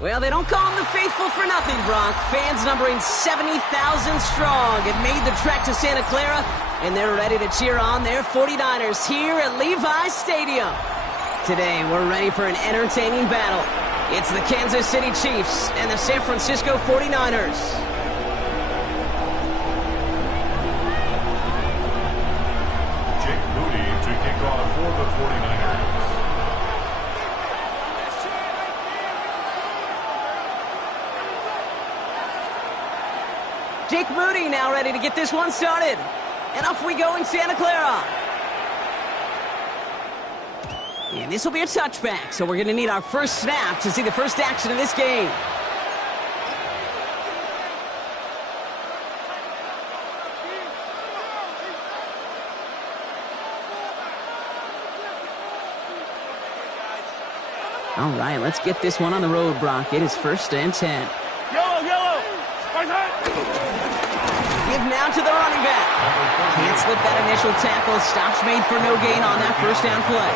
Well, they don't call them the faithful for nothing, Brock. Fans numbering 70,000 strong have made the trek to Santa Clara, and they're ready to cheer on their 49ers here at Levi's Stadium. Today, we're ready for an entertaining battle. It's the Kansas City Chiefs and the San Francisco 49ers. Jake Moody to kick off for the 49ers. Jake Moody now ready to get this one started. And off we go in Santa Clara. And this will be a touchback, so we're going to need our first snap to see the first action of this game. All right, let's get this one on the road, Brock. It is 1st and 10. Yellow! Give now to the running back. Can't slip that initial tackle. Stops made for no gain on that first down play.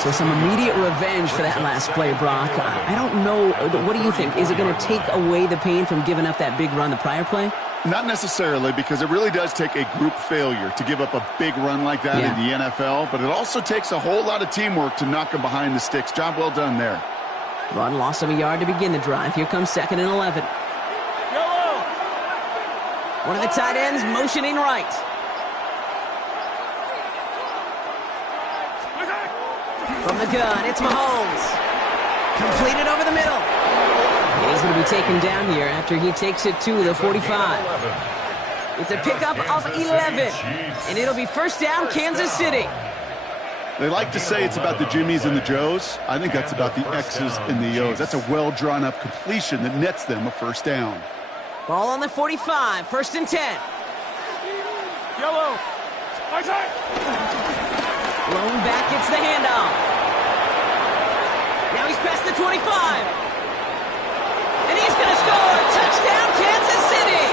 So some immediate revenge for that last play, Brock. I don't know. What do you think? Is it going to take away the pain from giving up that big run the prior play? Not necessarily, because it really does take a group failure to give up a big run like that in the NFL, but it also takes a whole lot of teamwork to knock them behind the sticks. Job well done there. Run loss of a yard to begin the drive. Here comes 2nd and 11. One of the tight ends motioning right. From the gun, it's Mahomes. Completed over the middle. And he's going to be taken down here after he takes it to the 45. It's a pickup of 11. And it'll be 1st down, Kansas City. They like to say it's about the Jimmies and the Joes. I think that's about the X's and the O's. That's a well-drawn-up completion that nets them a 1st down. Ball on the 45, 1st and 10. Yellow! Lone back gets the handoff. Now he's past the 25. And he's going to score. Touchdown, Kansas City.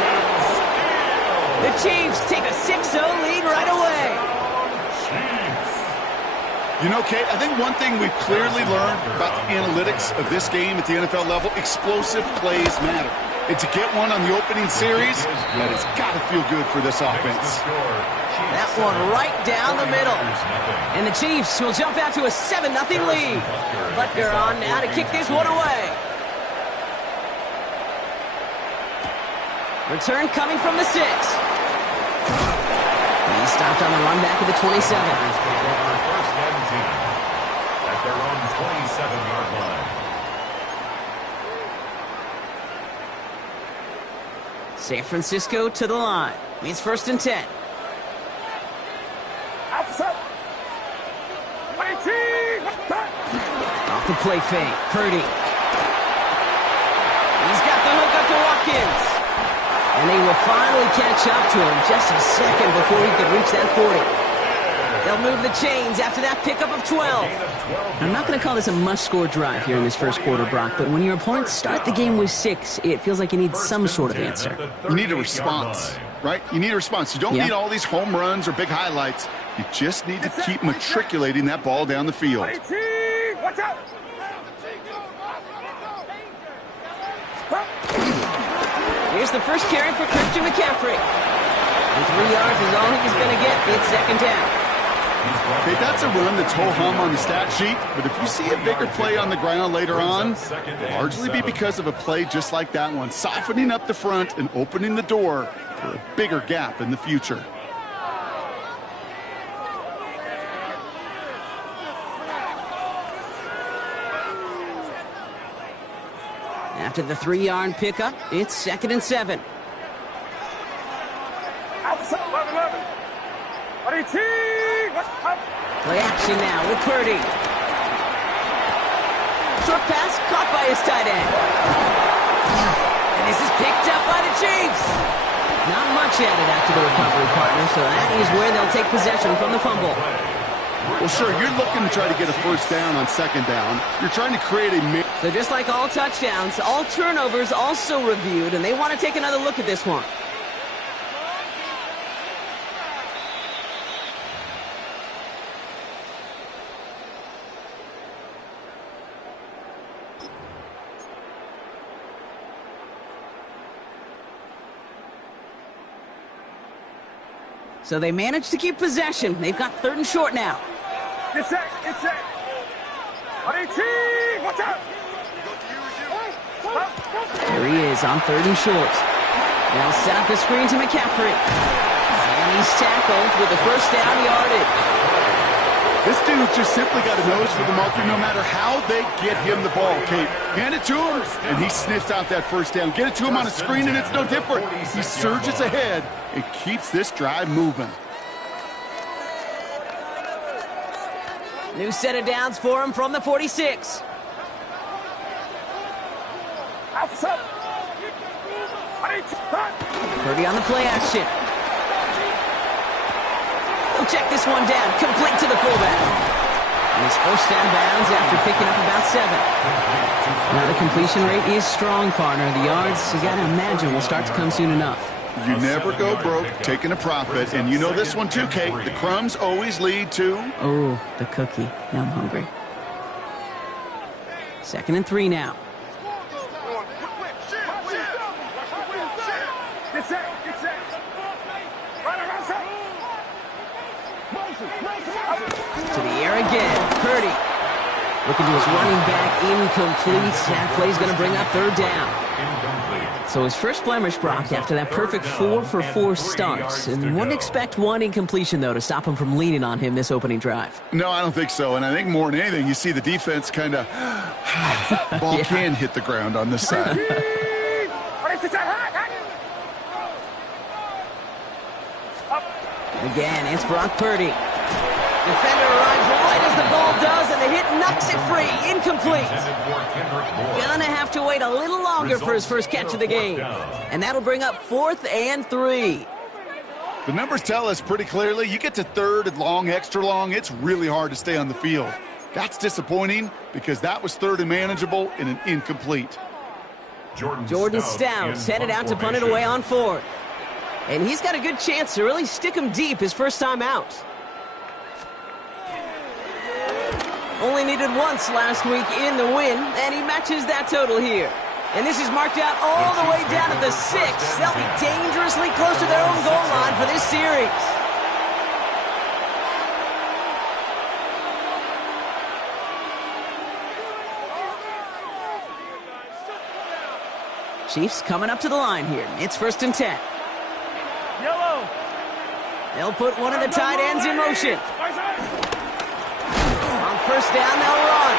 The Chiefs take a 6-0 lead right away. You know, Kate, I think one thing we've clearly learned about the analytics of this game at the NFL level, explosive plays matter. And to get one on the opening series, that has got to feel good for this offense. That one right down the middle. And the Chiefs will jump out to a 7-0 lead. Butker on now to kick this one away. Return coming from the 6. He stopped on the run back at the 27. At their own 27-yard line. San Francisco to the line. It's 1st and 10. Off the play fake. Purdy. He's got the hook up to Watkins. And they will finally catch up to him just a second before he could reach that 40. They'll move the chains after that pickup of 12. I'm not going to call this a must-score drive here in this first quarter, Brock, but when your opponents start the game with 6, it feels like you need some sort of answer. You need a response, right? You need a response. You don't need all these home runs or big highlights. You just need to keep matriculating that ball down the field. Watch out! Here's the first carry for Christian McCaffrey. And 3 yards is all he's going to get. It's 2nd down. Okay, that's a run that's ho-hum on the stat sheet, but if you see a bigger play on the ground later on, it'll largely be because of a play just like that one, softening up the front and opening the door for a bigger gap in the future. After the 3-yard pickup, it's 2nd and 7. Play action now with Purdy. Short pass caught by his tight end. And this is picked up by the Chiefs. Not much added after the recovery, partner, so that is where they'll take possession from the fumble. Well, sure, you're looking to try to get a 1st down on 2nd down. You're trying to create a... So just like all touchdowns, all turnovers also reviewed, and they want to take another look at this one. So they managed to keep possession. They've got 3rd and short now. Get set. Get set. Watch out. There he is on 3rd and short. Now set up the screen to McCaffrey. And he's tackled with the first down yardage. This dude just simply got a nose for the marker no matter how they get him the ball, Kate. Hand it to him, and he sniffs out that first down. Get it to him on a screen, and it's no different. He surges ahead and keeps this drive moving. New set of downs for him from the 46. Purdy on the play action. He'll check this one down, complete to the fullback. And his first down bounds after picking up about 7. Now the completion rate is strong, partner. The yards, you gotta imagine, will start to come soon enough. You never go broke taking a profit, and you know this one too, Kate. The crumbs always lead to... Oh, the cookie. Now I'm hungry. 2nd and 3 now. Get set. Get set. To the air again. Purdy. Looking to his running back. Incomplete. That play's going to bring up 3rd down. So his first blemish, Brock, after that perfect 4-for-4 starts. And wouldn't expect one incompletion, though, to stop him from leaning on him this opening drive. No, I don't think so. And I think more than anything, you see the defense kind of... ball can hit the ground on this side. Again, it's Brock Purdy. Defender arrives right as the ball does, and the hit knocks it free. Incomplete. Gonna have to wait a little longer for his first catch of the game. And that'll bring up 4th and 3. The numbers tell us pretty clearly, you get to 3rd and long, extra long, it's really hard to stay on the field. That's disappointing because that was 3rd and manageable and an incomplete. Jordan Stout's headed out to punt it away on 4th. And he's got a good chance to really stick him deep his first time out. Only needed once last week in the win, and he matches that total here. And this is marked out all the way down at the 6. They'll be dangerously close to their own goal line for this series. Chiefs coming up to the line here. It's 1st and 10. Yellow. They'll put one of the tight ends in motion. On 1st down, they'll run.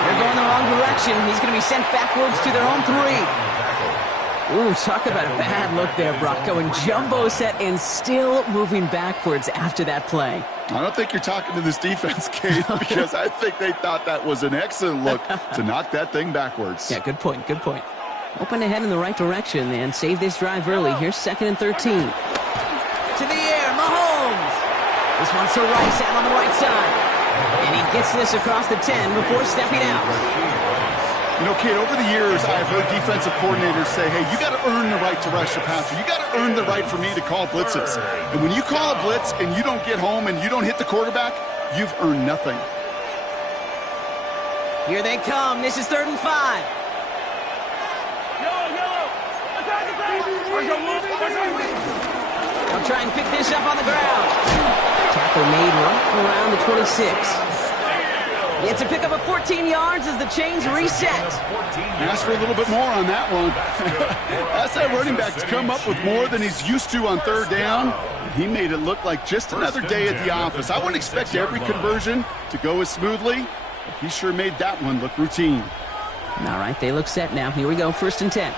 They're going the wrong direction. He's going to be sent backwards to their own 3. Ooh, talk about a bad look there, Brock. Going jumbo set and still moving backwards after that play. I don't think you're talking to this defense, Kate, because I think they thought that was an excellent look to knock that thing backwards. Yeah, good point, good point. Open ahead in the right direction and save this drive early. Here's 2nd and 13. To the air, Mahomes. This one's to Rice out on the right side. And he gets this across the 10 before stepping out. You know, Kate, over the years, I've heard defensive coordinators say, hey, you got to earn the right to rush the passer. You got to earn the right for me to call blitzes. And when you call a blitz and you don't get home and you don't hit the quarterback, you've earned nothing. Here they come. This is 3rd and 5. They'll try and pick this up on the ground. Tackle made right around the 26. It's a pickup of 14 yards as the chains reset. Ask for a little bit more on that one. That's that running back to come up with more than he's used to on 3rd down. He made it look like just another day at the office. I wouldn't expect every conversion to go as smoothly, but he sure made that one look routine. All right, they look set now. Here we go, 1st and 10.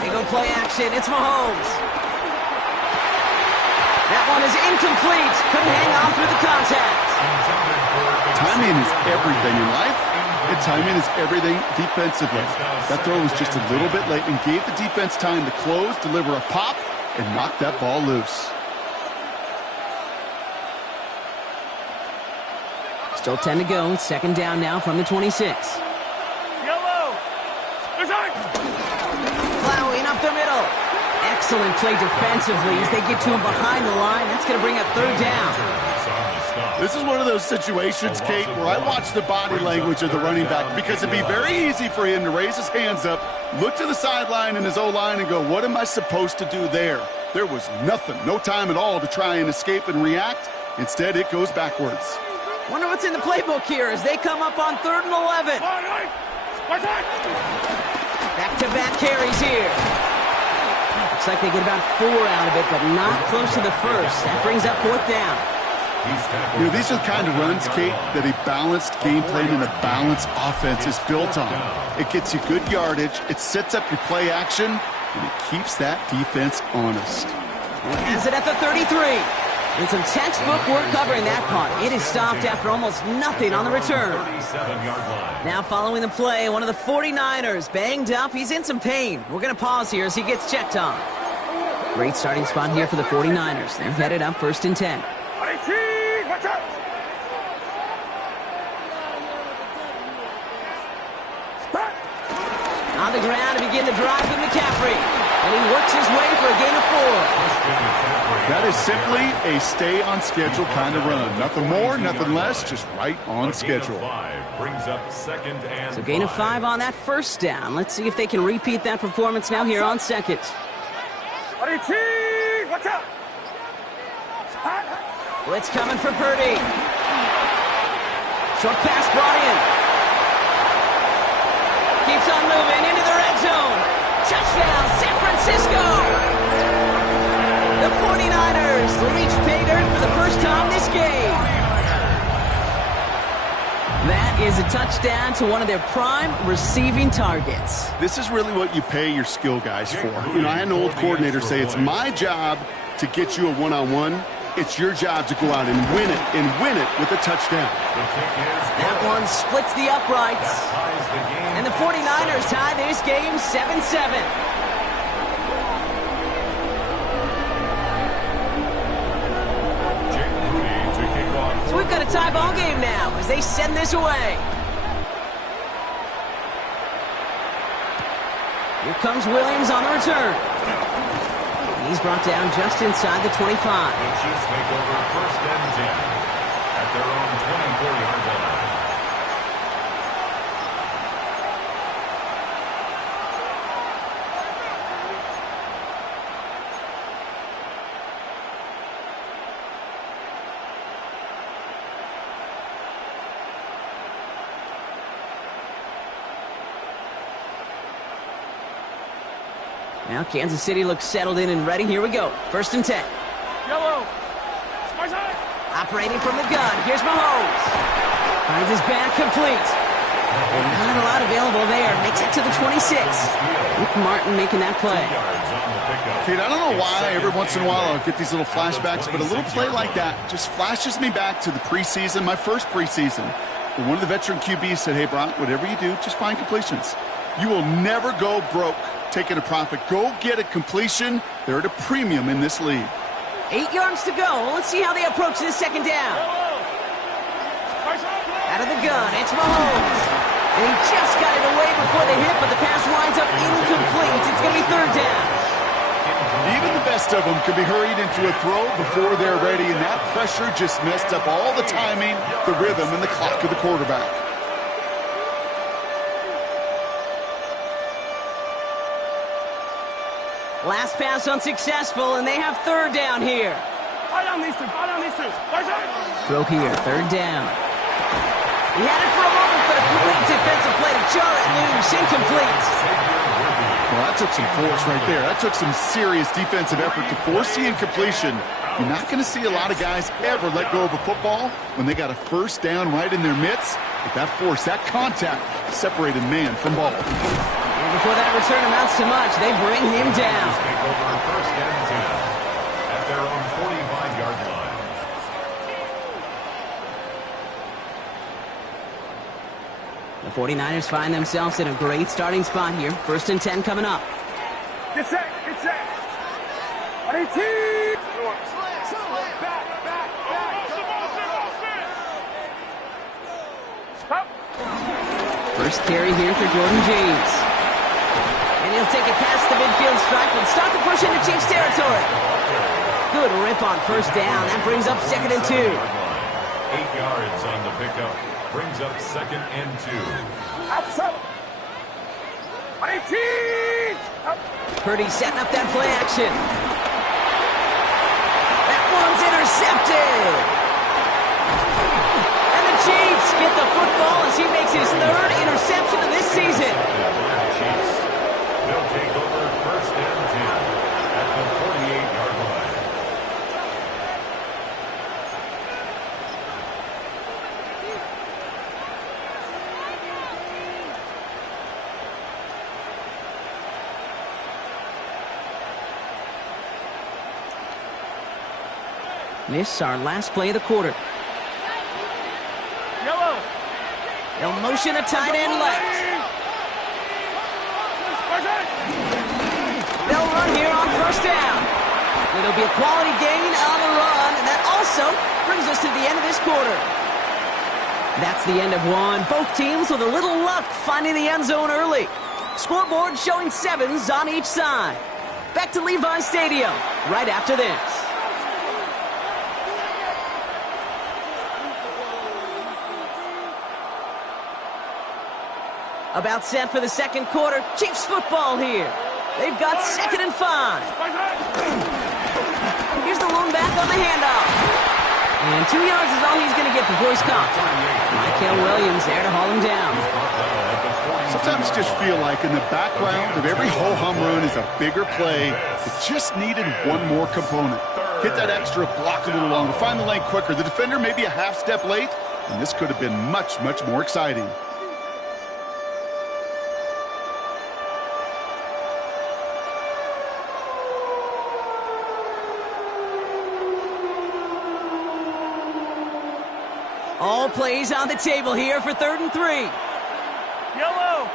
They go play action. It's Mahomes. That one is incomplete. Couldn't hang on through the contact. Timing is everything in life, and timing is everything defensively. That throw was just a little bit late and gave the defense time to close, deliver a pop, and knock that ball loose. Still 10 to go. 2nd down now from the 26. Yellow. Plowing up the middle. Excellent play defensively as they get to him behind the line. That's going to bring up 3rd down. This is one of those situations, Kate, where I watch the body language of the running back because it'd be very easy for him to raise his hands up, look to the sideline in his O-line and go, what am I supposed to do there? There was nothing, no time at all to try and escape and react. Instead, it goes backwards. Wonder what's in the playbook here as they come up on 3rd and 11. Back-to-back carries here. Looks like they get about 4 out of it, but not close to the first. That brings up 4th down. You know, these are the kind of runs, Kate, that a balanced game plan and a balanced offense is built on. It gets you good yardage, it sets up your play action, and it keeps that defense honest. Has it at the 33. And some textbook work covering that punt. It is stopped after almost nothing on the return. Now following the play, one of the 49ers banged up. He's in some pain. We're going to pause here as he gets checked on. Great starting spot here for the 49ers. They're headed up 1st and 10. On the ground to begin the drive with McCaffrey. And he works his way for a gain of 4. That is simply a stay-on-schedule kind of run. Nothing more, nothing less, just right on schedule. So gain of 5 on that 1st down. Let's see if they can repeat that performance now here on 2nd. Blitz coming for Purdy. Short pass brought in. Keeps on moving into the red zone. Touchdown, San Francisco! The 49ers reach pay dirt for the first time this game. That is a touchdown to one of their prime receiving targets. This is really what you pay your skill guys for. You know, I had an old coordinator say it's my job to get you a one-on-one. It's your job to go out and win it with a touchdown. That one splits the uprights. And the 49ers tie this game 7-7. So we've got a tie ball game now as they send this away. Here comes Williams on the return. And he's brought down just inside the 25. Chiefs take over 1st and 10 at their own 24-yard line. Now Kansas City looks settled in and ready. Here we go. 1st and 10. Yellow. Operating from the gun. Here's Mahomes. Finds his back complete. And not a lot available there. Makes it to the 26. Nick Martin making that play. Kate, I don't know why every once in a while I'll get these little flashbacks, but a little play like that just flashes me back to the preseason, my first preseason. But one of the veteran QBs said, hey, Brock, whatever you do, just find completions. You will never go broke taking a profit. Go get a completion. They're at a premium in this league. 8 yards to go. Let's see how they approach this 2nd down. Out of the gun, it's Mahomes. And he just got it away before the hit, but the pass winds up incomplete. It's going to be 3rd down. Even the best of them can be hurried into a throw before they're ready, and that pressure just messed up all the timing, the rhythm, and the clock of the quarterback. Last pass unsuccessful, and they have 3rd down here. Throw here, 3rd down. He had it for a moment, but a great defensive play to jar it loose, incomplete. Well, that took some force right there. That took some serious defensive effort to force the incompletion. You're not going to see a lot of guys ever let go of a football when they got a 1st down right in their midst. But that force, that contact, separated man from ball. And before that return amounts to much, they bring him down. Take over 1st and 10 at their own 45-yard line. The 49ers find themselves in a great starting spot here. 1st and 10 coming up. Get set. Get set. First carry here for Jordan James. And he'll take it past the midfield stripe and start the push into Chiefs territory. Good rip on 1st down. That brings up 2nd and 2. 8 yards on the pickup. Brings up 2nd and 2. Outside. 18. Purdy setting up that play action. That one's intercepted. And the Chiefs get the football as he makes his 3rd interception of this season. Chiefs will take over 1st and 10 at the 48-yard line. This our last play of the quarter. Yellow. They'll motion a tight end left. They'll run here on 1st down. It'll be a quality gain on the run, and that also brings us to the end of this quarter. That's the end of one. Both teams with a little luck finding the end zone early. Scoreboard showing 7s on each side. Back to Levi Stadium right after this. About set for the 2nd quarter. Chiefs football here. They've got 2nd and 5. Here's the lone back on the handoff. And 2 yards is all he's going to get before he's caught. Michael Williams there to haul him down. Sometimes you just feel like in the background of every ho-hum run is a bigger play. It just needed one more component. Hit that extra block a little longer. Find the lane quicker. The defender may be a half step late, and this could have been much, much more exciting. All plays on the table here for 3rd and 3. Yellow.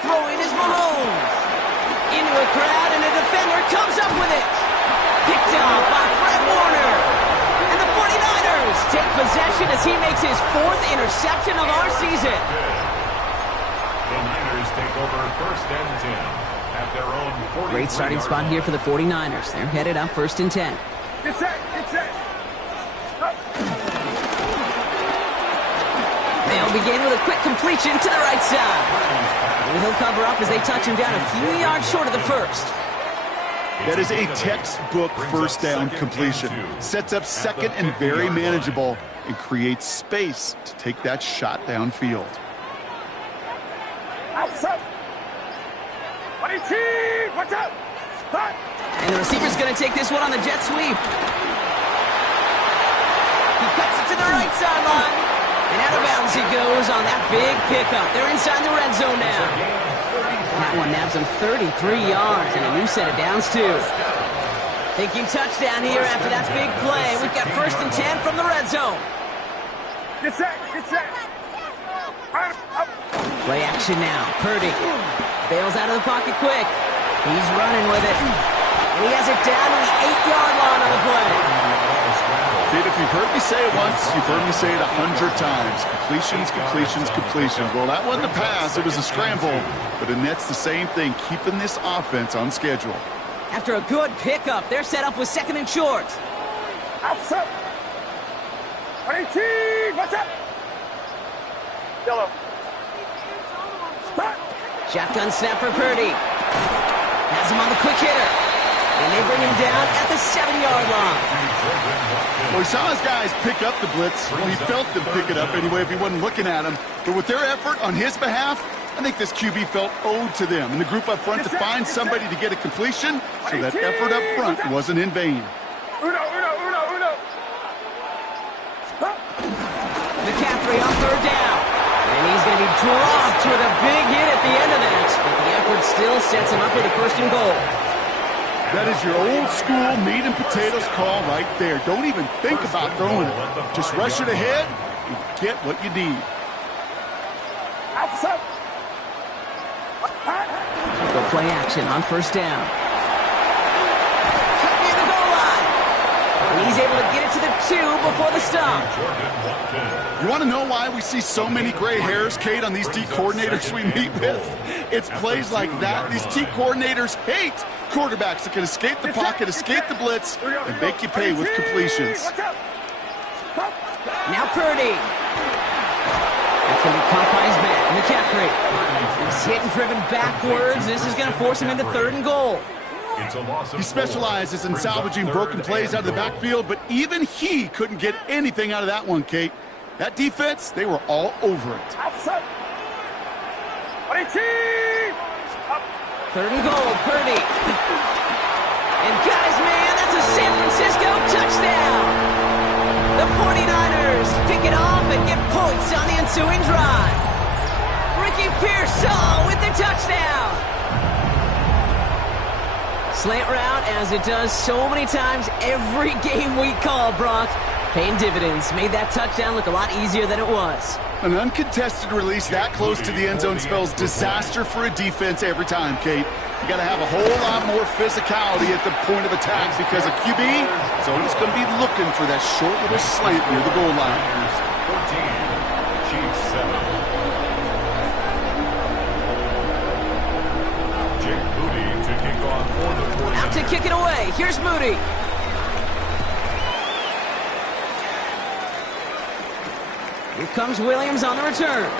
Throwing is Mahomes. Into a crowd, and a defender comes up with it. Picked off by Fred Warner. And the 49ers take possession as he makes his 4th interception of our season. The Niners take over 1st and 10 at their own 43-yard Great starting spot here for the 49ers. They're headed up 1st and 10. Get set. Get set. They'll begin with a quick completion to the right side. And he'll cover up as they touch him down a few yards short of the 1st. That is a textbook 1st down completion. Sets up 2nd and very manageable and creates space to take that shot downfield. Outside. 18. Watch out. Start. And the receiver's going to take this one on the jet sweep. He cuts it to the right sideline. And out of bounds he goes on that big pickup. They're inside the red zone now. That one nabs him 33 yards and a new set of downs, too. Thinking touchdown here after that big play. We've got 1st and 10 from the red zone. Get set. Get set. Play action now. Purdy bails out of the pocket quick. He's running with it. And he has it down to the 8-yard line on the play. Kid, if you've heard me say it once, you've heard me say it 100 times. Completions, completions, completions. Well, that wasn't a pass. It was a scramble. But the Nets, the same thing, keeping this offense on schedule. After a good pickup, they're set up with 2nd and short. Outside. 18. Watch out. Yellow. Start. Shotgun snap for Purdy. Has him on the quick hitter. And they bring him down at the 7-yard line. Well, he saw his guys pick up the blitz. Well, he felt them pick it up anyway if he wasn't looking at him. But with their effort on his behalf, I think this QB felt owed to them and the group up front to find somebody to get a completion, so that effort up front wasn't in vain. Uno. McCaffrey on 3rd down. And he's going to be dropped with a big hit at the end of that. But the effort still sets him up with a 1st and goal. That is your old school meat and potatoes call right there. Don't even think about throwing it. Just rush it ahead and get what you need. Outside. Go play action on 1st down. Cut near the goal line. And he's able to get it to the 2 before the stop. You want to know why we see so many gray hairs, Kate, on these D coordinators we meet with? It's plays like that. These T coordinators hate quarterbacks that can escape the pocket, escape the blitz, and make you pay with completions. Now Purdy. That's going to be caught by his back. McCaffrey. He's hit and driven backwards. This is going to force him into 3rd and goal. He specializes in salvaging broken plays out of the backfield, but even he couldn't get anything out of that one, Kate. That defense, they were all over it. 3rd and goal, Purdy. And got his man. That's a San Francisco touchdown. The 49ers pick it off and get points on the ensuing drive. Ricky Pearsall with the touchdown. Slant route, as it does so many times every game we call, Brock. Paying dividends. Made that touchdown look a lot easier than it was. An uncontested release that close to the end zone spells disaster for a defense every time, Kate. You got to have a whole lot more physicality at the point of attack because a QB is always going to be looking for that short little slant near the goal line. 14, Chiefs 7. Jake Moody to kick off for the 49ers. Out to kick it away. Here's Moody. Here comes Williams on the return.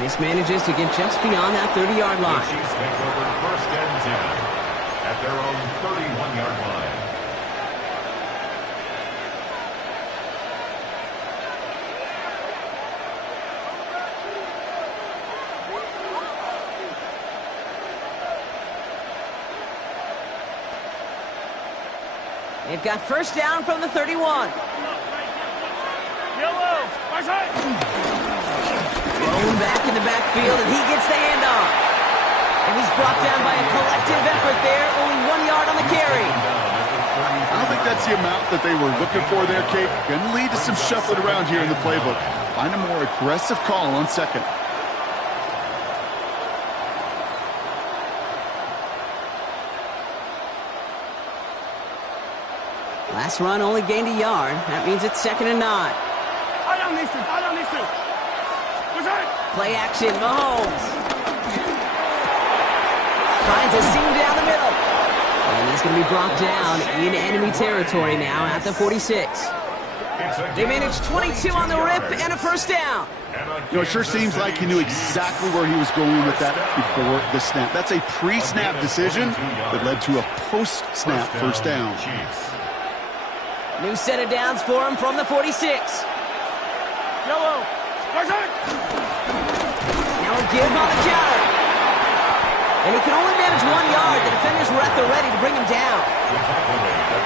This manages to get just beyond that 30-yard line. The Chiefs take over 1st and 10 at their own 31-yard line. They've got 1st down from the 31. Thrown back in the backfield, and he gets the handoff. And he's brought down by a collective effort there. Only 1 yard on the carry. I don't think that's the amount that they were looking for there, Kate. Going to lead to some shuffling around here in the playbook. Find a more aggressive call on 2nd. Last run only gained a yard. That means it's 2nd and 9. Play action, Mahomes. Finds a seam down the middle. And he's going to be brought down in enemy territory now at the 46. They managed 22 on the rip and a 1st down. You know, it sure seems like he knew exactly where he was going with that before the snap. That's a pre-snap decision that led to a post-snap 1st down. New set of downs for him from the 46. Now a give on the counter. And he can only manage 1 yard. The defenders were at the ready to bring him down.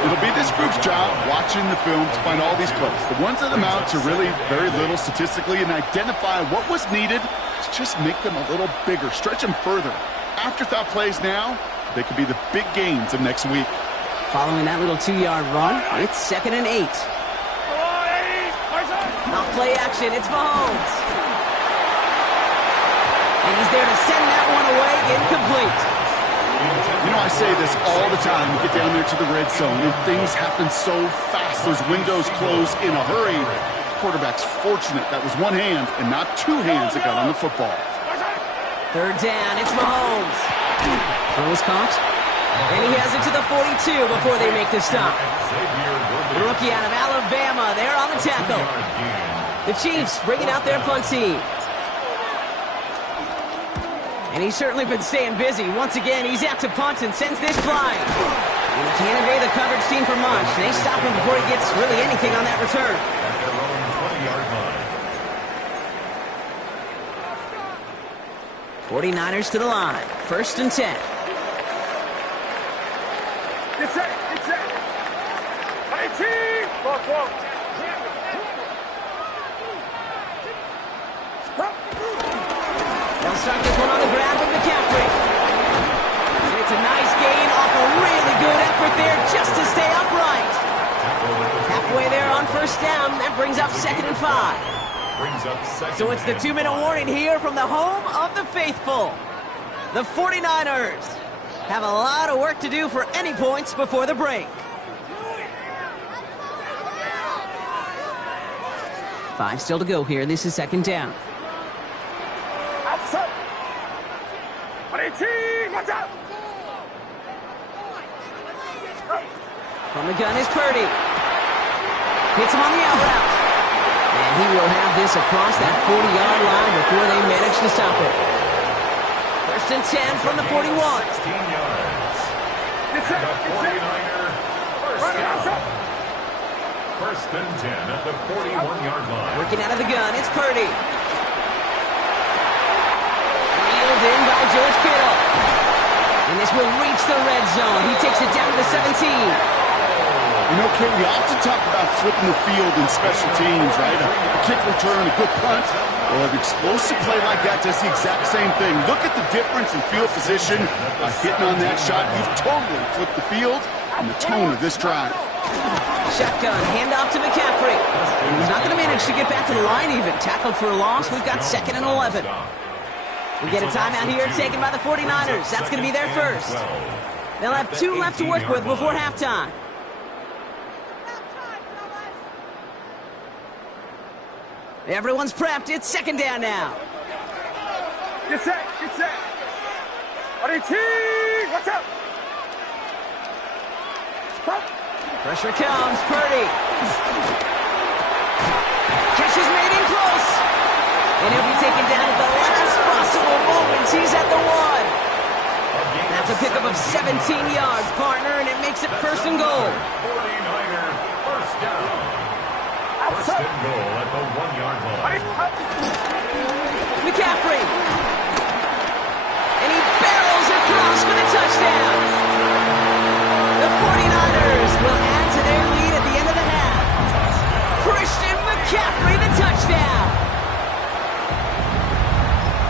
It'll be this group's job watching the film to find all these plays. The ones that amount to really very little statistically and identify what was needed to just make them a little bigger, stretch them further. Afterthought plays now, they could be the big gains of next week. Following that little 2-yard run, it's 2nd and 8. Off play action, it's Mahomes. And he's there to send that one away, incomplete. You know, I say this all the time. You get down there to the red zone, and things happen so fast. Those windows close in a hurry. Quarterback's fortunate that was one hand and not 2 hands that got on the football. 3rd down, it's Mahomes. Throws caught. And he has it to the 42 before they make the stop. The rookie out of Alabama, there on the tackle. The Chiefs bringing out their punt team. And he's certainly been staying busy. Once again, he's out to punt and sends this flying. And he can't evade the coverage team for much. They stop him before he gets really anything on that return. At their own 20-yard line. 49ers to the line. 1st and 10. Get set, get set. 18. Go. They'll start this one on the ground with McCaffrey. And it's a nice gain off a really good effort there just to stay upright. Halfway there on 1st down. That brings up 2nd and 5. So it's the 2-minute warning here from the home of the faithful. The 49ers have a lot of work to do for any points before the break. 5 still to go here. This is 2nd down. Outside. 18. Watch out. From the gun is Purdy. Hits him on the out route. And he will have this across that 40-yard line before they manage to stop it. First and 10 from the 41. 16 yards. Get set. The Get set. 49er first Run it down. outside. First and 10 at the 41-yard line. Working out of the gun, it's Purdy. Reeled in by George Kittle. And this will reach the red zone. He takes it down to the 17. You know, Kate, we often talk about flipping the field in special teams, right? A kick return, a good punt. Well, an explosive play like that does the exact same thing. Look at the difference in field position. By hitting on that shot, you've totally flipped the field and the tone of this drive. Shotgun, handoff to McCaffrey. And he's not going to manage to get back to the line even. Tackled for a loss. We've got 2nd and 11. We get a timeout here taken by the 49ers. That's going to be their first. They'll have 2 left to work with before halftime. Everyone's prepped. It's 2nd down now. Get set. Get set. RT. Watch out. Stop. Pressure comes. Purdy. Catch is made in close. And he'll be taken down at the last possible moment. He's at the 1. That's a pickup of 17 yards, partner, and it makes it 1st and goal. 49er first down. First Outside. and goal at the 1-yard line. McCaffrey. And he barrels across for the touchdown. The 49ers will add to their lead at the end of the half. Christian McCaffrey, the touchdown.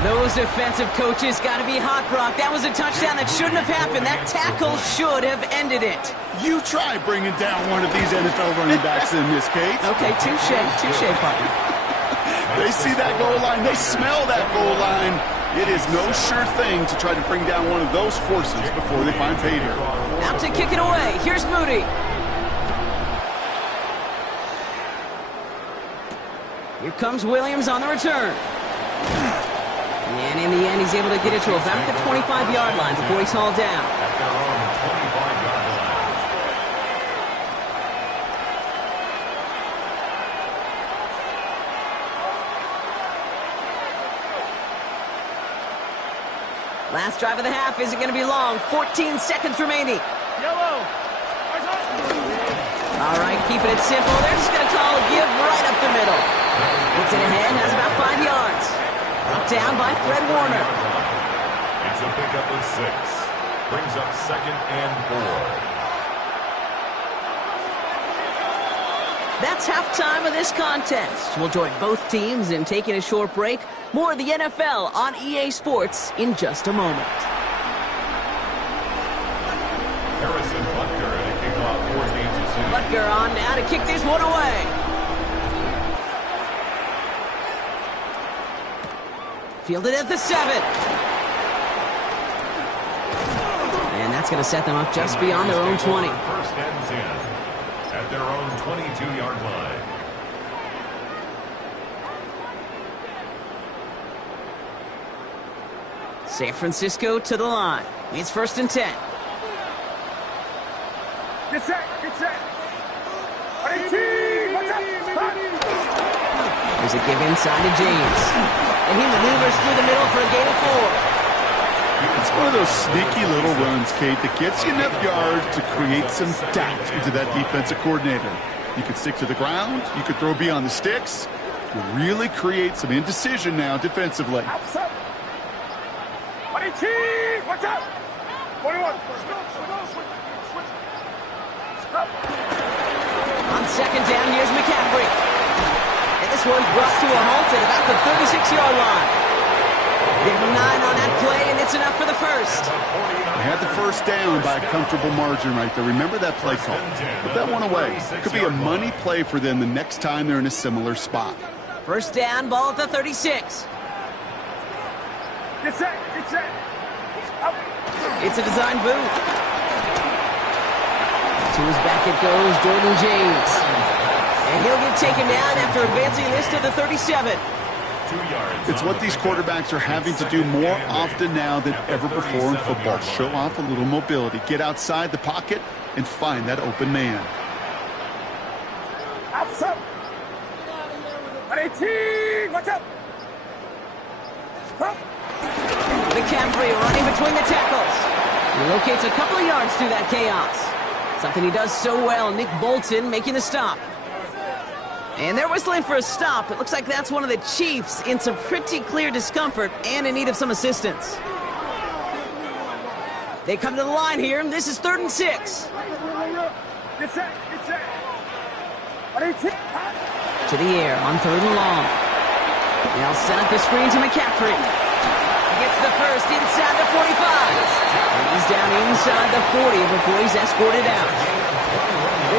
Those defensive coaches got to be hot, Brock. That was a touchdown that shouldn't have happened. That tackle should have ended it. You try bringing down one of these NFL running backs in this case. Okay, touche, partner. They see that goal line. They smell that goal line. It is no sure thing to try to bring down one of those forces before they find pay dirt. Out to kick it away. Here's Moody. Here comes Williams on the return. And in the end, he's able to get it to about the 25-yard line before he's hauled down. At their own 25-yard line. Last drive of the half isn't going to be long. 14 seconds remaining. Yellow. All right, keeping it simple. They're just going to call a give right up the middle. Gets it ahead, has about 5 yards. Brought down by Fred Warner. It's a pickup of 6. Brings up 2nd and 4. That's halftime of this contest. We'll join both teams in taking a short break. More of the NFL on EA Sports in just a moment. Harrison Butker at a kickoff for Kansas City. Butker on now to kick this one away. Fielded at the 7. And that's going to set them up just beyond their own 20. First and 10 at their own 22-yard line. San Francisco to the line. It's 1st and 10. Get set. Get set. RT. Watch out. Stop. There's a give inside to James. And he maneuvers through the middle for a gain of 4. It's one of those sneaky little runs, Kate, that gets you enough yards to create some doubt into that defensive coordinator. You could stick to the ground. You could throw beyond the sticks. You really create some indecision now defensively. Outside. RT. Watch out. 41. Stop. On 2nd down, here's McCaffrey. And this one's brought to a halt at about the 36-yard line. Give him 9 on that play, and it's enough for the first. They had the first down by a comfortable margin right there. Remember that play call. Put that one away. It could be a money play for them the next time they're in a similar spot. First down, ball at the 36. Get set. Get set. Up. It's a design boot. To his back it goes, Jordan James. And he'll get taken down after advancing this to the 37. 2 yards. It's what these quarterbacks are having to do more often now than ever before in football. Show off a little mobility. Get outside the pocket and find that open man. Outside. 앞서. 화이팅! 맞춰. McCaffrey running between the tackles. He locates a couple of yards through that chaos. Something he does so well. Nick Bolton making the stop. And they're whistling for a stop. It looks like that's one of the Chiefs in some pretty clear discomfort and in need of some assistance. They come to the line here. This is 3rd and 6. Get set. To the air on 3rd and long. They'll set up the screen to McCaffrey. Gets the first inside the 45. And he's down inside the 40 before he's escorted out.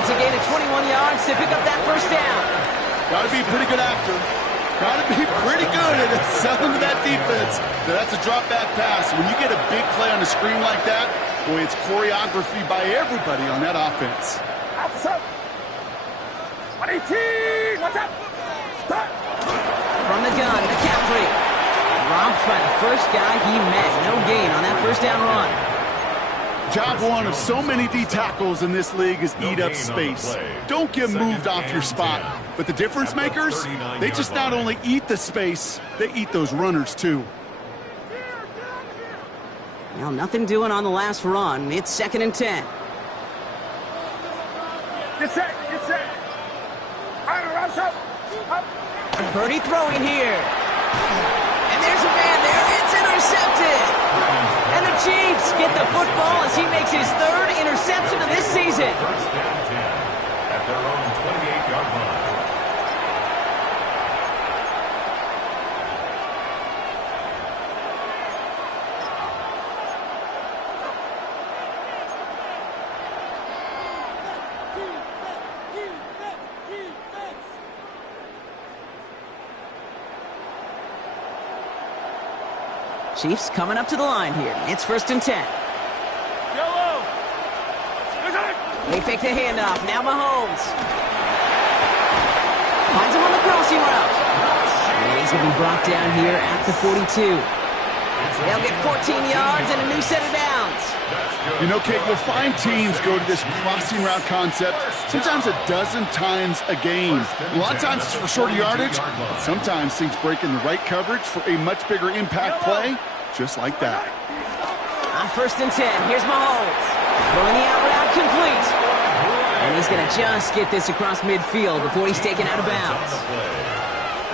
It's a gain of 21 yards to pick up that first down. Got to be a pretty good actor. Got to be pretty good at selling to that defense. That's a drop back pass. When you get a big play on a screen like that, boy, it's choreography by everybody on that offense. From the gun, McCaffrey. Dropped by the first guy he met. No gain on that first down run. Job one of so many D tackles in this league is eat up space. Don't get moved off your spot. But the difference makers, they just not only eat the space, they eat those runners too. Well, nothing doing on the last run. It's 2nd and 10. Get set. Purdy throwing here. And there's a man there. It's intercepted. And the Chiefs get the football as he makes his 3rd interception of this season. 1st and 10 at their own 28-yard line. Chiefs coming up to the line here. It's 1st and 10. They fake the handoff. Now Mahomes. Finds him on the crossing route. And he's going to be brought down here at the 42. They'll get 14 yards and a new set of downs. You know, Kate, you'll find teams go to this crossing route concept sometimes a dozen times a game. A lot of times it's for shorter yardage, but sometimes things break in the right coverage for a much bigger impact play, just like that. On 1st and 10, here's Mahomes. Throwing the out route complete. And he's going to just get this across midfield before he's taken out of bounds.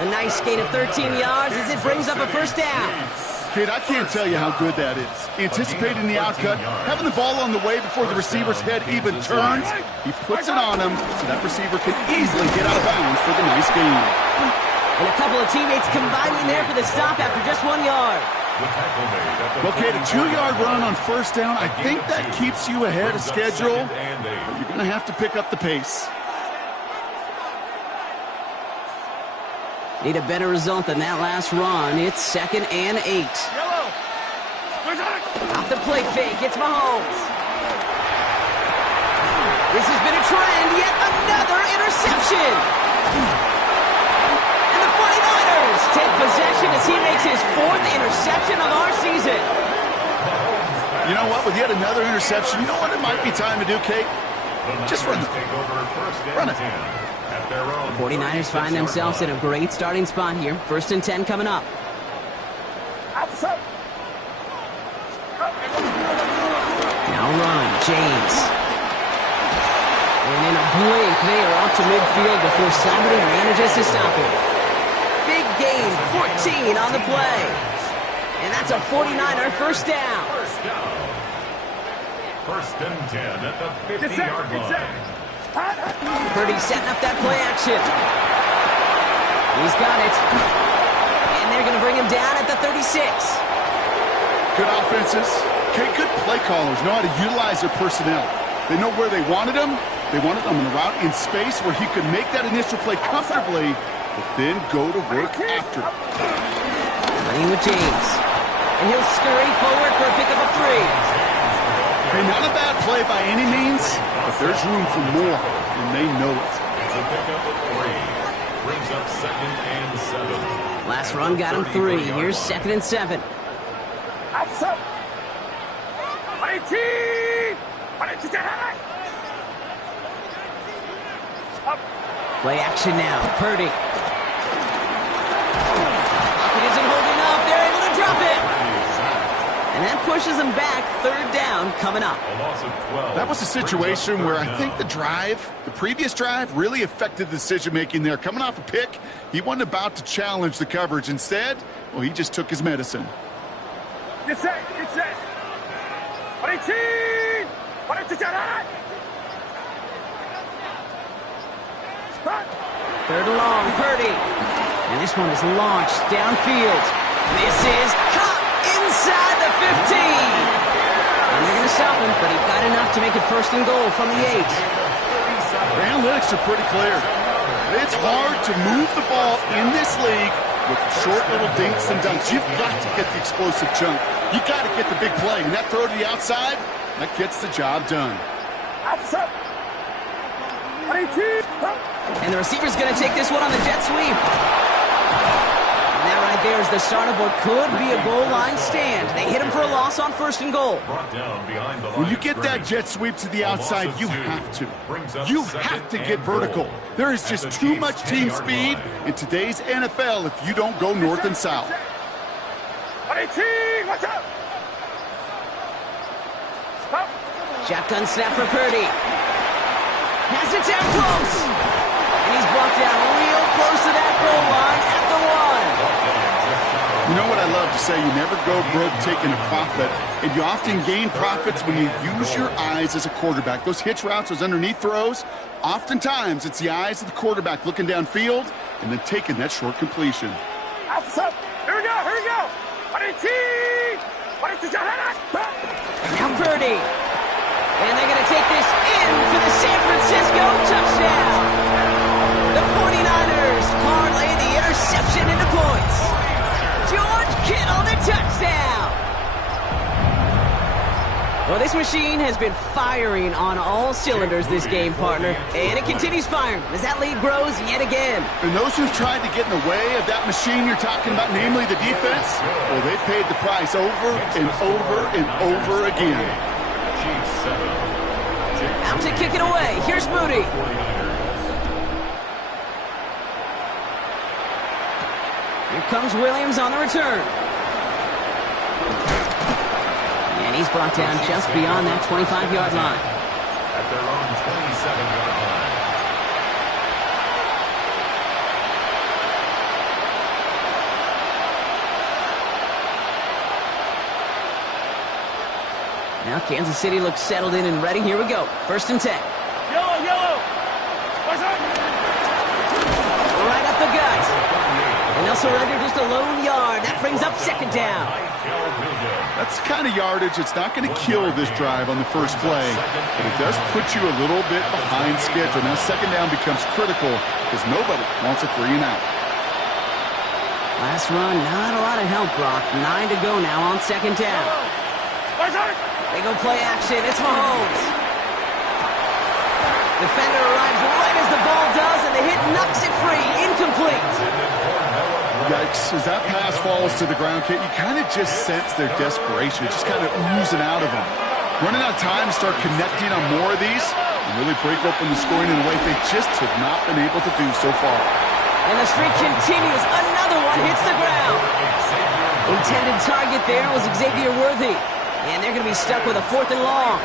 A nice gain of 13 yards as it brings up a first down. Kid, I can't tell you how good that is. Anticipating the outcut, having the ball on the way before the receiver's head even turns, he puts it on him so that receiver can easily get out of bounds for the nice gain. And a couple of teammates combining there for the stop after just 1 yard. Well, Kid, a 2-yard run on first down, I think that keeps you ahead of schedule, but you're going to have to pick up the pace. Need a better result than that last run. It's 2nd and 8. Off the play fake, it's Mahomes. This has been a trend, yet another interception. And the 49ers take possession as he makes his 4th interception of our season. You know what, with yet another interception, you know what it might be time to do, Kate? Just run the run it. The 49ers find themselves in a great starting spot here. 1st and 10 coming up. Now run, James. And in a blink, they are off to midfield before somebody manages to stop him. Big gain, 14 on the play. And that's a 49er first down. 1st and 10 at the 50-yard line. Purdy setting up that play action. He's got it. And they're going to bring him down at the 36. Good offenses. Okay, good play callers know how to utilize their personnel. They know where they wanted him. They wanted him on a route in space where he could make that initial play comfortably, but then go to work after. Playing with James. And he'll scurry forward for a pickup of 3. Hey, not a bad play by any means, but there's room for more, and they know it. It's a pickup of 3. Brings up 2nd and 7. Last run got him 3. Here's 2nd and 7. Play action now. Purdy. Pocket isn't holding up. They're able to drop it. And that pushes them back. Third down coming up. That was a situation where I think the previous drive, really affected the decision-making there. Coming off a pick, he wasn't about to challenge the coverage. Instead, well, he just took his medicine. Get set, get set. Third and long, Purdy. And this one is launched downfield. This is caught inside the 15. And they're going to stop him, but he got enough to make it first and goal from the 8. The analytics are pretty clear. It's hard to move the ball in this league with short little dinks and dunks. You've got to get the explosive chunk. You've got to get the big play. And that throw to the outside, that gets the job done. And the receiver's going to take this one on the jet sweep. And that right there is the start of what could be a goal line stand. They hit him for a loss on first and goal. When you get that jet sweep to the outside, you have to. You have to get vertical. There is just too much team speed in today's NFL if you don't go north and south. Shotgun snap for Purdy. Has it down close. And he's brought down real close to that goal line at the 1. You know what I love to say? You never go broke taking a profit, and you often gain profits when you use your eyes as a quarterback. Those hitch routes, those underneath throws, oftentimes it's the eyes of the quarterback looking downfield and then taking that short completion. Here we go, here we go. And now Purdy. And they're going to take this in for the San Francisco touchdown. The 49ers parlay the interception into points. George Kittle, the touchdown. Well, this machine has been firing on all cylinders this game, partner. And it continues firing as that lead grows yet again. And those who've tried to get in the way of that machine you're talking about, namely the defense, well, they paid the price over and over and over again. Out to kick it away. Here's Moody. Here comes Williams on the return. And he's brought down just beyond that 25-yard line. At their own 27-yard line. Now Kansas City looks settled in and ready. Here we go. First and 10. Yellow, yellow. Right up the gut. And they'll surrender just a lone yard. That brings up second down. That's the kind of yardage that's not going to kill this drive on the first play, but it does put you a little bit behind schedule. Now second down becomes critical because nobody wants a 3 and out. Last run, not a lot of help, Brock. 9 to go now on second down. They go play action. It's Mahomes. Defender arrives right as the ball does, and the hit knocks it free. Incomplete. Yikes. As that pass falls to the ground, Kit, you kind of just sense their desperation. It's just kind of oozing out of them. Running out of time to start connecting on more of these and really break open the scoring in a way they just have not been able to do so far. And the streak continues. Another one hits the ground. Intended target there was Xavier Worthy. And they're going to be stuck with a 4th and long.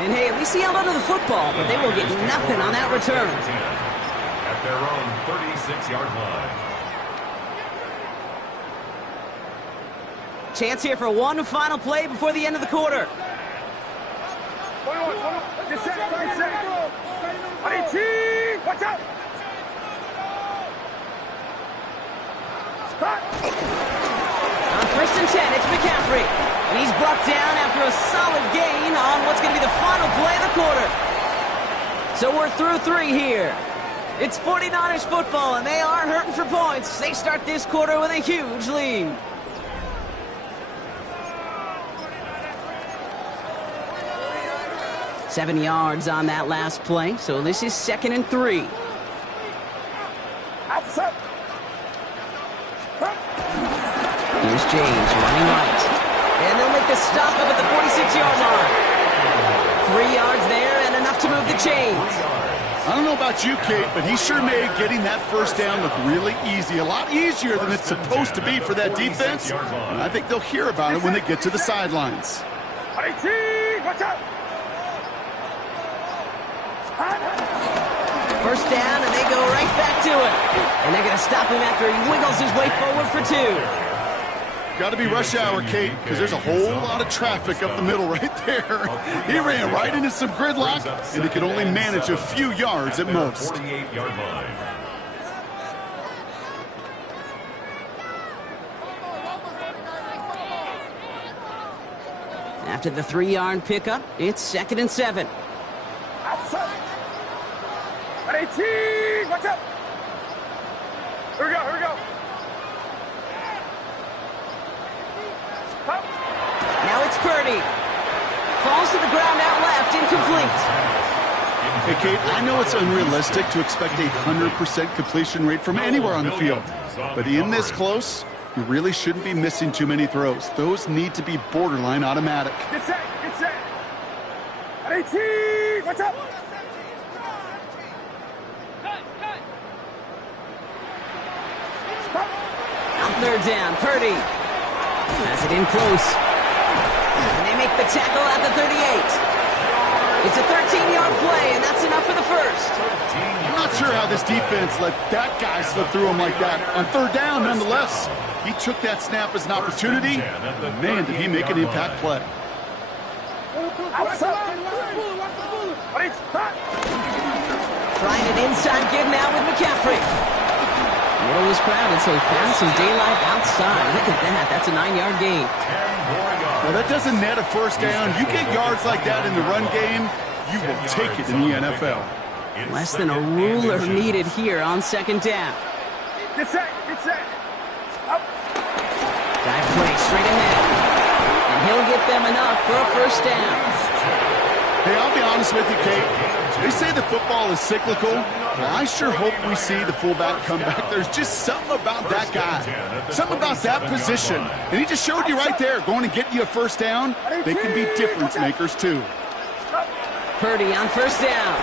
And hey, at least he held onto the football, but they will get nothing on that return. At their own 36-yard line. Chance here for one final play before the end of the quarter. Get set, right set. Watch out. On first and 10, it's McCaffrey. And he's brought down after a solid gain on what's going to be the final play of the quarter. So we're through 3 here. It's 49ers football, and they are hurting for points. They start this quarter with a huge lead. Seven yards on that last play, so this is 2nd and 3. Here's James running right. And they'll make the stop up at the 46-yard line. 3 yards there and enough to move the chains. I don't know about you, Kate, but he sure made getting that first down look really easy. A lot easier than it's supposed to be for that defense. And I think they'll hear about it when they get to the sidelines. Watch out! First down, and they go right back to it. And they're going to stop him after he wiggles his way forward for 2. Got to be rush hour, Kate, because there's a whole lot of traffic up the middle right there. He ran right into some gridlock, and he could only manage a few yards at most. 48-yard line. After the 3-yard pickup, it's 2nd and 7. Outside! 18! Watch out! Here we go! Up. Now it's Purdy. Falls to the ground out left, incomplete. Hey, Kate, I know it's unrealistic to expect a 100% completion rate from anywhere on the field. But in this close, you really shouldn't be missing too many throws. Those need to be borderline automatic. Get set! 18! Watch out! On 3rd down, Purdy has it in close. And they make the tackle at the 38. It's a 13-yard play, and that's enough for the first. I'm not sure how this defense let that guy slip through him like that. On 3rd down, nonetheless, he took that snap as an opportunity. And man, did he make an impact play. Trying an inside give now with McCaffrey. Middle was crowded, so he found some daylight outside. Look at that. That's a 9-yard gain. Well, that doesn't net a first down. You get yards like that in the run game, you will take it in the NFL. Less than a ruler needed here on 2nd down. Get set! Up! Dive play straight ahead. And he'll get them enough for a first down. Hey, I'll be honest with you, Kate. They say that football is cyclical. Well, I sure hope we see the fullback come back. There's just something about that guy. Something about that position. And he just showed you right there, going to get you a first down. They can be difference makers, too. Purdy on 1st down.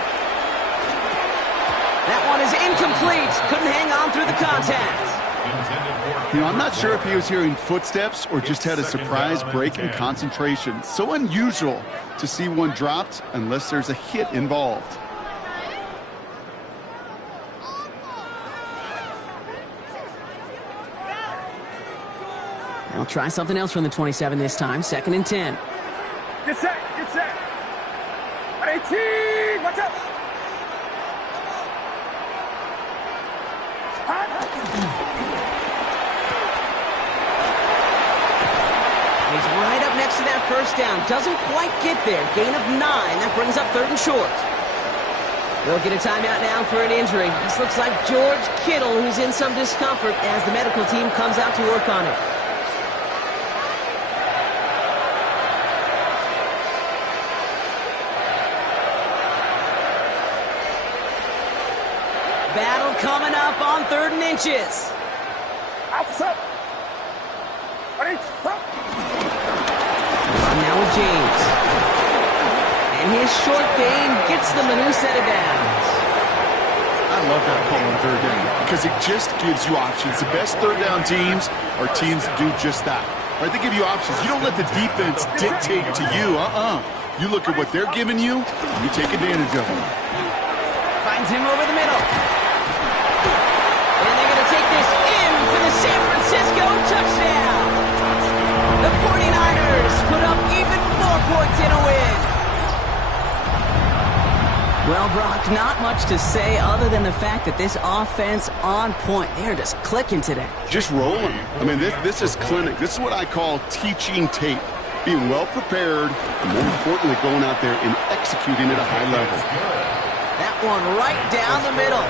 That one is incomplete. Couldn't hang on through the contact. You know, I'm not sure if he was hearing footsteps or just had a surprise break in concentration. So unusual to see one dropped unless there's a hit involved. They'll try something else from the 27 this time. 2nd and 10. Get set! 18! Watch out! He's right up next to that first down. Doesn't quite get there. Gain of 9. That brings up 3rd and short. They'll get a timeout now for an injury. This looks like George Kittle, who's in some discomfort as the medical team comes out to work on it. Battle coming up on 3rd and inches. Outside! Now with James. And his short gain gets them a new set of downs. I love that call on 3rd down because it just gives you options. The best 3rd down teams are teams that do just that. Right? They give you options. You don't let the defense dictate to you. You look at what they're giving you, and you take advantage of them. Finds him over the middle. And they're going to take this in for the San Francisco touchdown. The 49ers put up even more points in a win. Well, Brock, not much to say other than the fact that this offense on point. They're just clicking today. Just rolling. I mean, this is clinic. This is what I call teaching tape. Being well prepared, and more importantly, going out there and executing at a high level. That one right down the middle.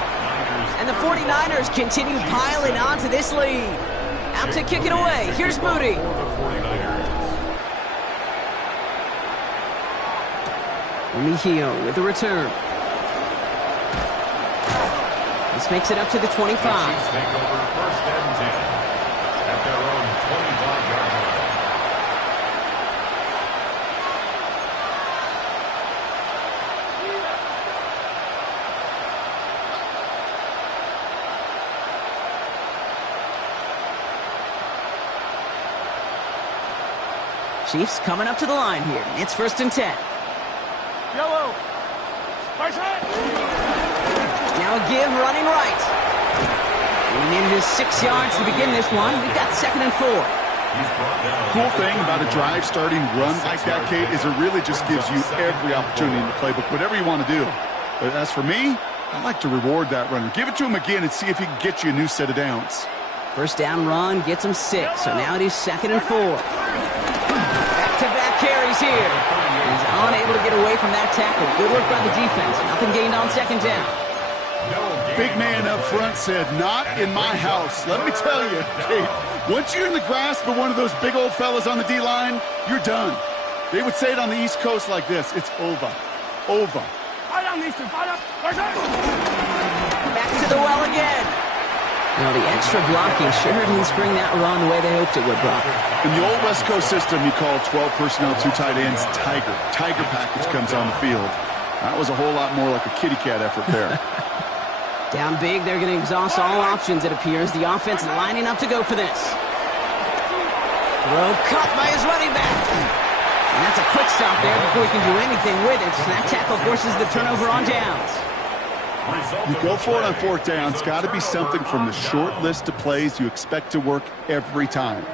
And the 49ers continue piling on to this lead. Out to kick it away. Here's Moody. Mejio with the return. This makes it up to the 25. Take over 1st and 10 at their own 25-yard line. Chiefs coming up to the line here. It's 1st and 10. Yellow. Now a give running right. And he manages 6 yards to begin this one. We've got 2nd and 4. Cool thing about a drive starting run like that, Kate, is it really just gives you every opportunity in the playbook, whatever you want to do. But as for me, I like to reward that runner. Give it to him again and see if he can get you a new set of downs. First down run gets him 6, so now it is 2nd and 4. Back-to-back carries here. He's unable to get away from that tackle. Good work by the defense. Nothing gained on 2nd down. Big man up front said, not in my house. Let me tell you, Kate, once you're in the grasp of one of those big old fellas on the D-line, you're done. They would say it on the East Coast like this, it's over. Over. Back to the well again. Well, the extra blocking sure didn't spring that run the way they hoped it would, Brock. In the old West Coast system, you call 12 personnel, 2 tight ends, Tiger. Tiger package comes on the field. That was a whole lot more like a kitty cat effort there. Down big, they're going to exhaust all options, it appears. The offense lining up to go for this. Throw caught by his running back. And that's a quick stop there before he can do anything with it. So that tackle forces the turnover on downs. You go for it on 4th down. It's got to be something from the short list of plays you expect to work every time.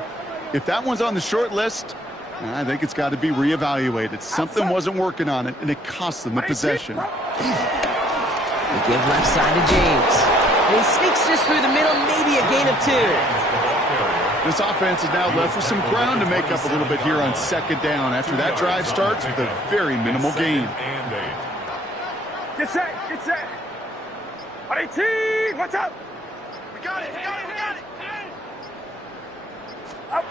If that one's on the short list, I think it's got to be reevaluated. Something wasn't working on it, and it cost them the possession. They give left side to James. And he sneaks just through the middle, maybe a gain of 2. This offense is now left with some ground to make up a little bit here on 2nd down after that drive starts with a very minimal gain. Get set. Get set. On 18. What's up? We got it. Up.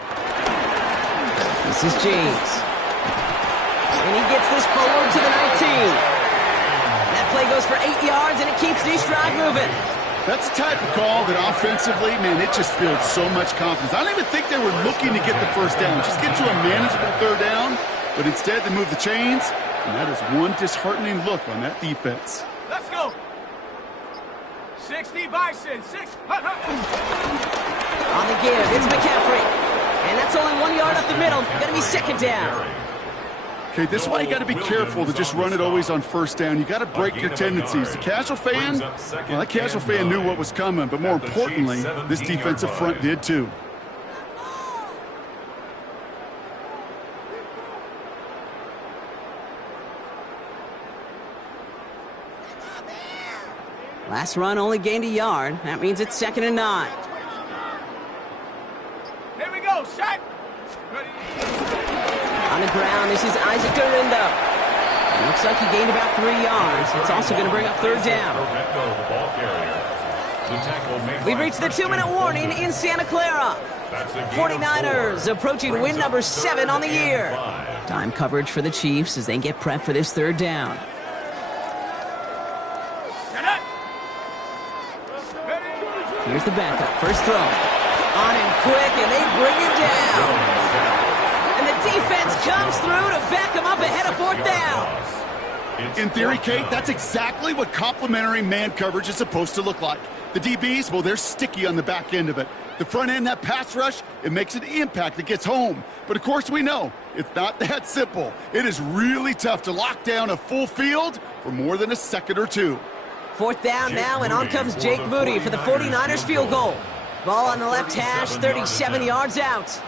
This is James. And he gets this forward to the 19. That play goes for 8 yards, and it keeps the stride moving. That's the type of call that offensively, man, it just builds so much confidence. I don't even think they were looking to get the 1st down. Just get to a manageable 3rd down, but instead they move the chains, and that is one disheartening look on that defense. Let's go. 60 Bison. 6. On the give, it's McCaffrey. And that's only 1 yard up the middle. Going to be 2nd down. Okay, this is why you got to be careful to just run it always on 1st down. You got to break your tendencies. The casual fan, well, that casual fan knew what was coming, but more importantly, this defensive front did too. Last run only gained a yard. That means it's 2nd and 9. Here we go. Shot. On the ground, this is Isaac Dorindo. Looks like he gained about 3 yards. It's also going to bring up 3rd down. We've reached the 2-minute warning in Santa Clara. 49ers approaching win number 7 on the year. Time coverage for the Chiefs as they get prepped for this 3rd down. Here's the backup. First throw. On and quick, and they bring it down. And the defense comes through to back him up ahead of 4th down. In theory, Kate, that's exactly what complementary man coverage is supposed to look like. The DBs, well, they're sticky on the back end of it. The front end, that pass rush, it makes an impact that gets home. But of course we know it's not that simple. It is really tough to lock down a full field for more than a second or two. 4th down now, and on comes Jake Moody for the 49ers field goal. Ball on the left hash, 37 yards out.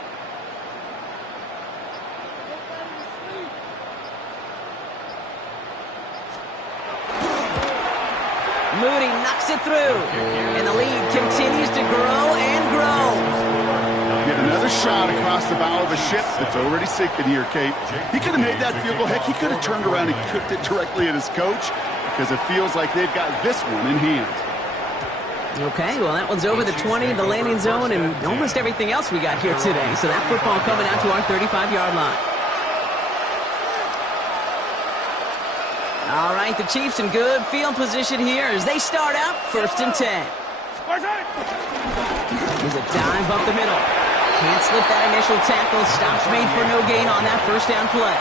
Moody knocks it through, and the lead continues to grow and grow. Get another shot across the bow of a ship that's already sinking here, Kate. He could have made that field goal. Heck, he could have turned around and kicked it directly at his coach because it feels like they've got this one in hand. Okay, well, that one's over the 20, the landing zone, and almost everything else we got here today. So that football coming out to our 35-yard line. All right, the Chiefs in good field position here as they start out 1st and 10. Here's a dive up the middle. Can't slip that initial tackle. Stops made for no gain on that 1st down play.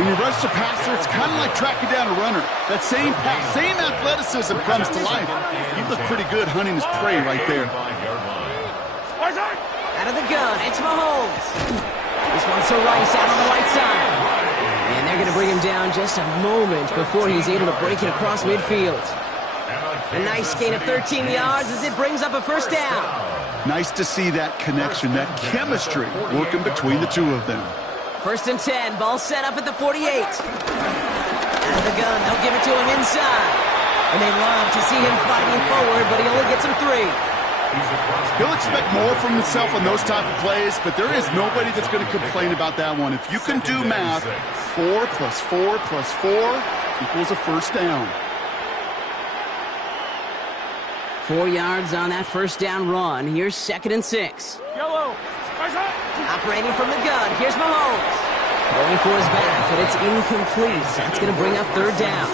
When you rush the passer, it's kind of like tracking down a runner. That same pass, same athleticism comes to life. He looked pretty good hunting his prey right there. Out of the gun, it's Mahomes. This one's to Rice out on the right side. And they're going to bring him down just a moment before he's able to break it across midfield. A nice gain of 13 yards as it brings up a first down. Nice to see that connection, that chemistry working between the two of them. 1st and 10, ball set up at the 48. Out of the gun, they'll give it to him inside. And they love to see him fighting forward, but he only gets him 3. He'll expect more from himself on those type of plays, but there is nobody that's going to complain about that one. If you can do math, 4 plus 4 plus 4 equals a first down. 4 yards on that first down run. Here's 2nd and 6. Yellow. Operating from the gun. Here's Mahomes. Going for his back, but it's incomplete. That's going to bring up 3rd down.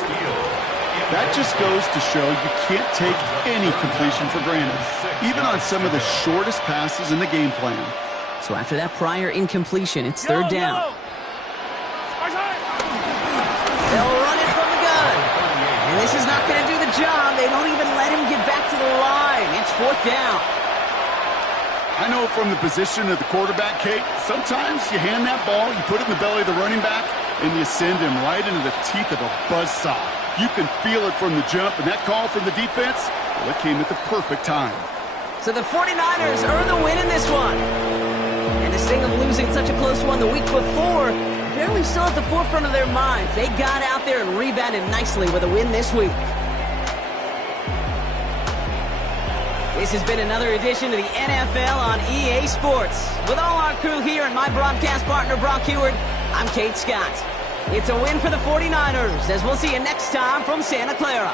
That just goes to show you can't take any completion for granted, even on some of the shortest passes in the game plan. So after that prior incompletion, it's 3rd down. They'll run it from the gun. And this is not going to do the job. They don't even let him get back to the line. It's 4th down. I know from the position of the quarterback, Kate, sometimes you hand that ball, you put it in the belly of the running back, and you send him right into the teeth of a buzzsaw. You can feel it from the jump, and that call from the defense, well, it came at the perfect time. So the 49ers earn the win in this one. And the sting of losing such a close one the week before, apparently still at the forefront of their minds. They got out there and rebounded nicely with a win this week. This has been another edition of the NFL on EA Sports. With all our crew here and my broadcast partner, Brock Heward, I'm Kate Scott. It's a win for the 49ers, as we'll see you next time from Santa Clara.